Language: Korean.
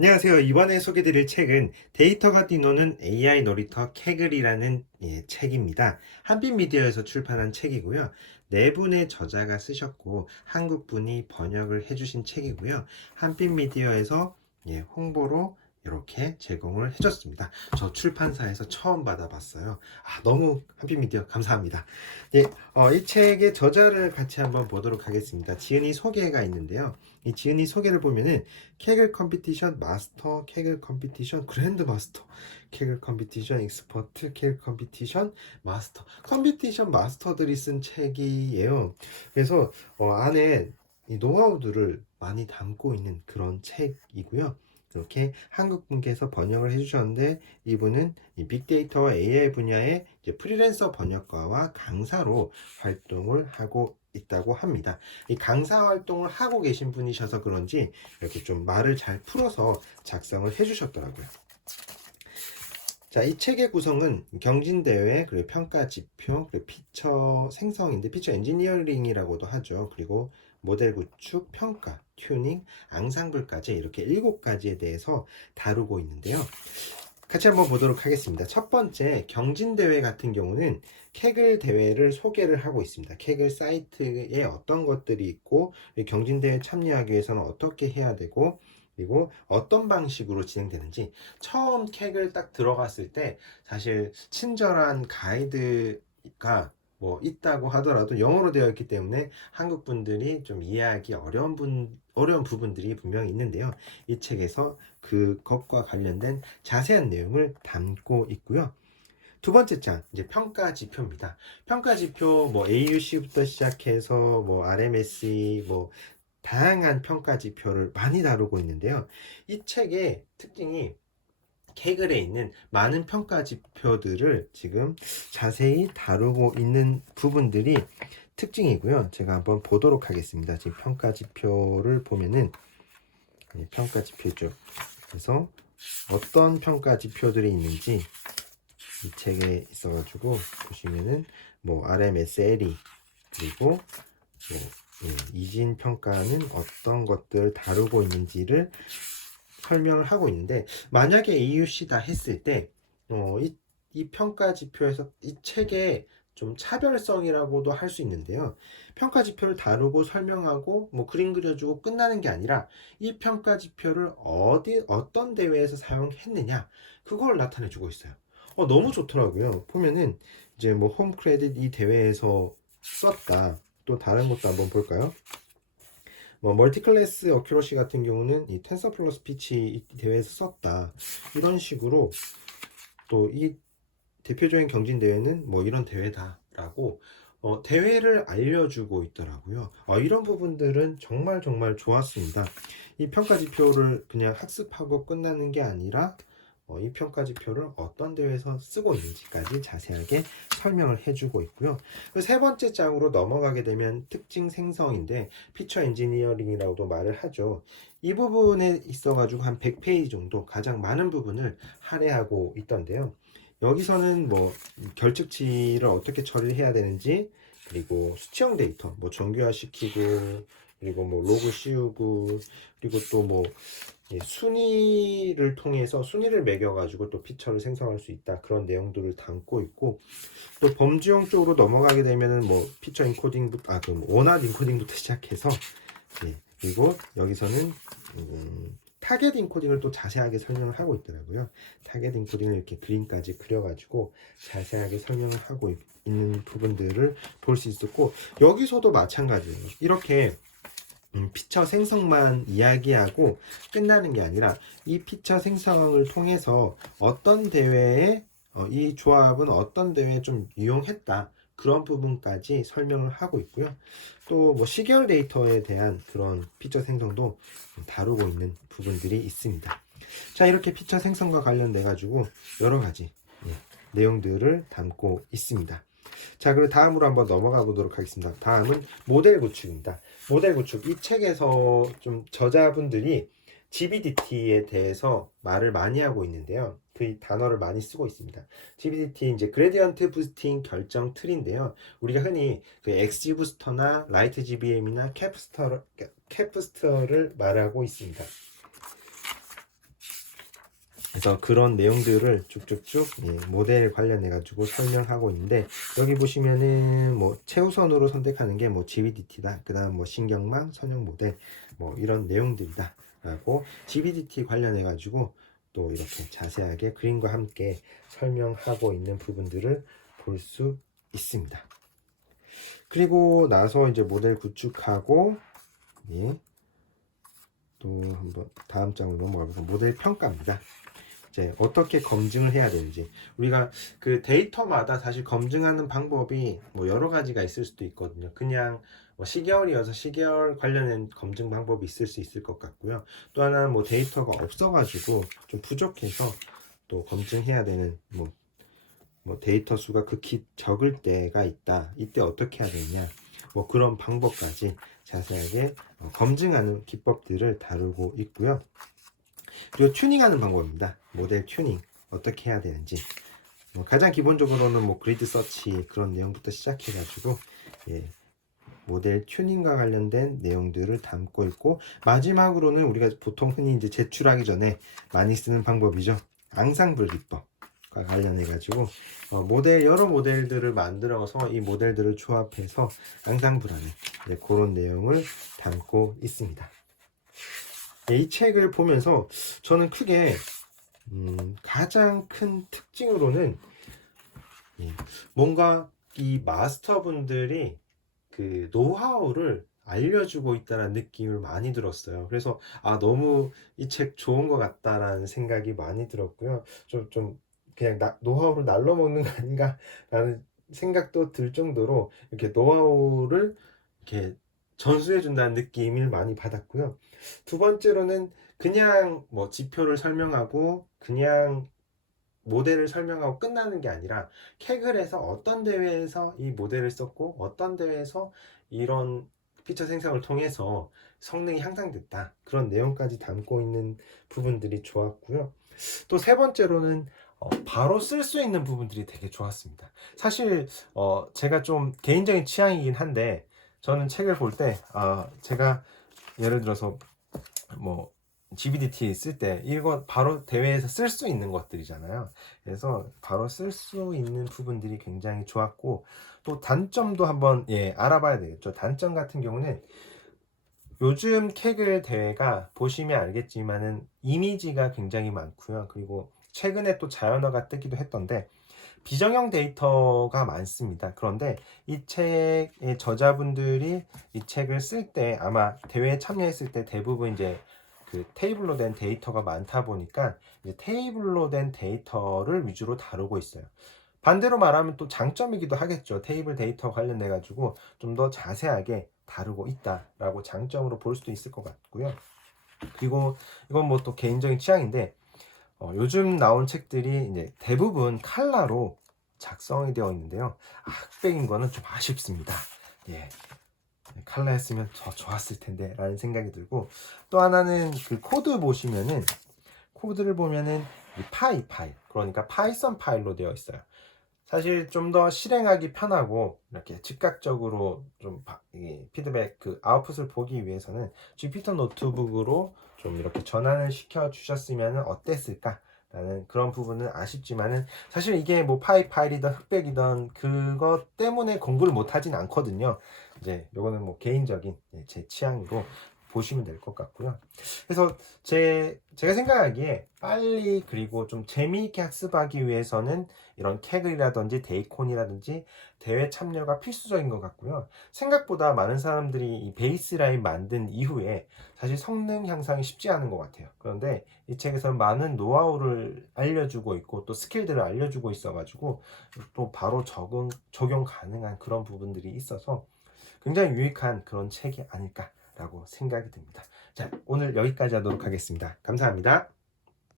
안녕하세요. 이번에 소개드릴 책은 데이터가 뛰노는 AI 놀이터 캐글이라는 책입니다. 한빛미디어에서 출판한 책이고요. 네 분의 저자가 쓰셨고 한국 분이 번역을 해주신 책이고요. 한빛미디어에서 홍보로 이렇게 제공을 해줬습니다. 저 출판사에서 처음 받아봤어요. 너무 한빛미디어 감사합니다. 이 책의 저자를 같이 한번 보도록 하겠습니다. 지은이 소개가 있는데요. 이 지은이 소개를 보면은 케글 컴피티션 마스터, 케글 컴피티션 그랜드 마스터, 케글 컴피티션 익스퍼트, 케글 컴피티션 마스터, 컴피티션 마스터들이 쓴 책이에요. 그래서 안에 이 노하우들을 많이 담고 있는 그런 책이고요. 이렇게 한국 분께서 번역을 해주셨는데 이분은 이 빅데이터와 AI 분야의 이제 프리랜서 번역가와 강사로 활동을 하고 있다고 합니다. 이 강사 활동을 하고 계신 분이셔서 그런지 이렇게 좀 말을 잘 풀어서 작성을 해주셨더라고요. 자, 이 책의 구성은 경진대회, 그리고 평가지표, 그리고 피처 생성인데 피처 엔지니어링이라고도 하죠. 그리고 모델 구축, 평가, 튜닝, 앙상블까지 이렇게 7가지에 대해서 다루고 있는데요. 같이 한번 보도록 하겠습니다. 첫 번째, 경진대회 같은 경우는 캐글 대회를 소개를 하고 있습니다. 캐글 사이트에 어떤 것들이 있고, 경진대회 참여하기 위해서는 어떻게 해야 되고, 그리고 어떤 방식으로 진행되는지. 처음 캐글 딱 들어갔을 때 사실 친절한 가이드가 뭐 있다고 하더라도 영어로 되어 있기 때문에 한국 분들이 좀 이해하기 어려운 부분들이 분명히 있는데요. 이 책에서 그것과 관련된 자세한 내용을 담고 있고요. 두 번째 장, 이제 평가 지표입니다. 평가 지표, 뭐 AUC부터 시작해서 뭐 RMSE, 뭐 다양한 평가 지표를 많이 다루고 있는데요. 이 책의 특징이 케글에 있는 많은 평가 지표들을 지금 자세히 다루고 있는 부분들이 특징이고요. 제가 한번 보도록 하겠습니다. 지금 평가 지표를 보면은 평가 지표죠. 그래서 어떤 평가 지표들이 있는지 이 책에 있어가지고 보시면은 뭐 RMSLE 그리고 뭐 이진 평가는 어떤 것들 다루고 있는지를 설명을 하고 있는데 만약에 AUC다 했을 때 이 평가 지표에서 이 책의 좀 차별성이라고도 할 수 있는데요. 평가 지표를 다루고 설명하고 뭐 그림 그려주고 끝나는 게 아니라 이 평가 지표를 어떤 대회에서 사용했느냐 그걸 나타내 주고 있어요. 너무 좋더라고요. 보면은 이제 뭐 홈 크레딧 이 대회에서 썼다. 또 다른 것도 한번 볼까요? 뭐 멀티클래스 어큐러시 같은 경우는 이 텐서플로 스피치 대회에서 썼다. 이런 식으로 또 이 대표적인 경진 대회는 뭐 이런 대회다라고 대회를 알려주고 있더라고요. 이런 부분들은 정말 정말 좋았습니다. 이 평가 지표를 그냥 학습하고 끝나는 게 아니라 이 평가 지표를 어떤 대회에서 쓰고 있는지까지 자세하게 설명을 해주고 있고요. 세 번째 장으로 넘어가게 되면 특징 생성인데 피처 엔지니어링이라고도 말을 하죠. 이 부분에 있어가지고 한 100페이지 정도 가장 많은 부분을 할애하고 있던데요. 여기서는 뭐 결측치를 어떻게 처리를 해야 되는지 그리고 수치형 데이터 뭐 정규화시키고 그리고 뭐 로그 씌우고 그리고 또뭐 순위를 통해서 순위를 매겨가지고 또 피처를 생성할 수 있다 그런 내용들을 담고 있고 또 범주형 쪽으로 넘어가게 되면은 뭐 피처 인코딩부터 그럼 원화 인코딩부터 시작해서 그리고 여기서는 타겟 인코딩을 또 자세하게 설명을 하고 있더라고요. 타겟 인코딩을 이렇게 그림까지 그려가지고 자세하게 설명을 하고 있는 부분들을 볼 수 있었고 여기서도 마찬가지예요. 이렇게 피처 생성만 이야기하고 끝나는 게 아니라 이 피처 생성을 통해서 어떤 대회에 이 조합은 어떤 대회에 좀 유용했다 그런 부분까지 설명을 하고 있고요. 또 뭐 시계열 데이터에 대한 그런 피처 생성도 다루고 있는 부분들이 있습니다. 자, 이렇게 피처 생성과 관련돼 가지고 여러 가지 내용들을 담고 있습니다. 자, 그리고 다음으로 한번 넘어가 보도록 하겠습니다. 다음은 모델 구축입니다. 모델 구축. 이 책에서 좀 저자분들이 GBDT에 대해서 말을 많이 하고 있는데요. 그 단어를 많이 쓰고 있습니다. GBDT 이제 그레디언트 부스팅 결정 틀인데요. 우리가 흔히 그 XG 부스터나 라이트 GBM이나 캡스터를 말하고 있습니다. 그래서 그런 내용들을 쭉쭉쭉 모델 관련해 가지고 설명하고 있는데, 여기 보시면은 뭐 최우선으로 선택하는 게 뭐 GBDT다. 그다음 뭐 신경망, 선형 모델 뭐 이런 내용들이다 라고 GBDT 관련해 가지고 또 이렇게 자세하게 그림과 함께 설명하고 있는 부분들을 볼 수 있습니다. 그리고 나서 이제 모델 구축하고, 또 한번 다음 장으로 넘어가 보면 모델 평가입니다. 이제 어떻게 검증을 해야 되는지, 우리가 그 데이터마다 사실 검증하는 방법이 뭐 여러 가지가 있을 수도 있거든요. 그냥 뭐 시계열이어서 시계열 관련된 검증 방법이 있을 수 있을 것 같고요. 또 하나는 뭐 데이터가 없어가지고 좀 부족해서 또 검증해야 되는 뭐 데이터 수가 극히 적을 때가 있다. 이때 어떻게 해야 되냐, 뭐 그런 방법까지 자세하게 검증하는 기법들을 다루고 있고요. 그리고 튜닝하는 방법입니다. 모델 튜닝 어떻게 해야 되는지, 가장 기본적으로는 뭐 그리드 서치 그런 내용부터 시작해 가지고 모델 튜닝과 관련된 내용들을 담고 있고, 마지막으로는 우리가 보통 흔히 이제 제출하기 전에 많이 쓰는 방법이죠. 앙상블 기법과 관련해 가지고 여러 모델들을 만들어서 이 모델들을 조합해서 앙상블하는 그런 내용을 담고 있습니다. 이 책을 보면서 저는 크게 가장 큰 특징으로는 뭔가 이 마스터분들이 그 노하우를 알려주고 있다는 느낌을 많이 들었어요. 그래서 너무 이 책 좋은 것 같다라는 생각이 많이 들었고요. 좀 그냥 노하우를 날로 먹는 거 아닌가라는 생각도 들 정도로 이렇게 노하우를 이렇게 전수해 준다는 느낌을 많이 받았고요. 두 번째로는 그냥 뭐 지표를 설명하고 그냥 모델을 설명하고 끝나는 게 아니라, 캐글에서 어떤 대회에서 이 모델을 썼고 어떤 대회에서 이런 피처 생성을 통해서 성능이 향상됐다, 그런 내용까지 담고 있는 부분들이 좋았고요. 또 세 번째로는 바로 쓸 수 있는 부분들이 되게 좋았습니다. 사실 제가 좀 개인적인 취향이긴 한데, 저는 책을 볼 때 제가 예를 들어서 뭐 GBDT 쓸 때 이거 바로 대회에서 쓸 수 있는 것들이잖아요. 그래서 바로 쓸 수 있는 부분들이 굉장히 좋았고, 또 단점도 한번 알아봐야 되겠죠. 단점 같은 경우는 요즘 캐글 대회가 보시면 알겠지만은 이미지가 굉장히 많고요. 그리고 최근에 또 자연어가 뜨기도 했던데 비정형 데이터가 많습니다. 그런데 이 책의 저자분들이 이 책을 쓸 때 아마 대회에 참여했을 때 대부분 이제 그 테이블로 된 데이터가 많다 보니까 이제 테이블로 된 데이터를 위주로 다루고 있어요. 반대로 말하면 또 장점이기도 하겠죠. 테이블 데이터 관련해 가지고 좀 더 자세하게 다루고 있다라고 장점으로 볼 수도 있을 것 같고요. 그리고 이건 뭐 또 개인적인 취향인데, 요즘 나온 책들이 이제 대부분 칼라로 작성이 되어 있는데요. 흑백인 거는 좀 아쉽습니다. 칼라였으면 더 좋았을 텐데 라는 생각이 들고, 또 하나는 그 코드 보시면은, 코드를 보면은 이 파이 파일, 그러니까 파이썬 파일로 되어 있어요. 사실 좀 더 실행하기 편하고 이렇게 즉각적으로 좀 피드백 아웃풋을 보기 위해서는 주피터 노트북으로 좀 이렇게 전환을 시켜 주셨으면 어땠을까 라는 그런 부분은 아쉽지만은, 사실 이게 뭐 파일이든 흑백이든 그것 때문에 공부를 못 하진 않거든요. 이제 요거는 뭐 개인적인 제 취향으로 보시면 될 것 같고요. 그래서 제가 생각하기에 빨리 그리고 좀 재미있게 학습하기 위해서는 이런 캐글이라든지 데이콘이라든지 대회 참여가 필수적인 것 같고요. 생각보다 많은 사람들이 이 베이스라인 만든 이후에 사실 성능 향상이 쉽지 않은 것 같아요. 그런데 이 책에서는 많은 노하우를 알려주고 있고 또 스킬들을 알려주고 있어가지고 또 바로 적용 가능한 그런 부분들이 있어서 굉장히 유익한 그런 책이 아닐까라고 생각이 듭니다. 자, 오늘 여기까지 하도록 하겠습니다. 감사합니다.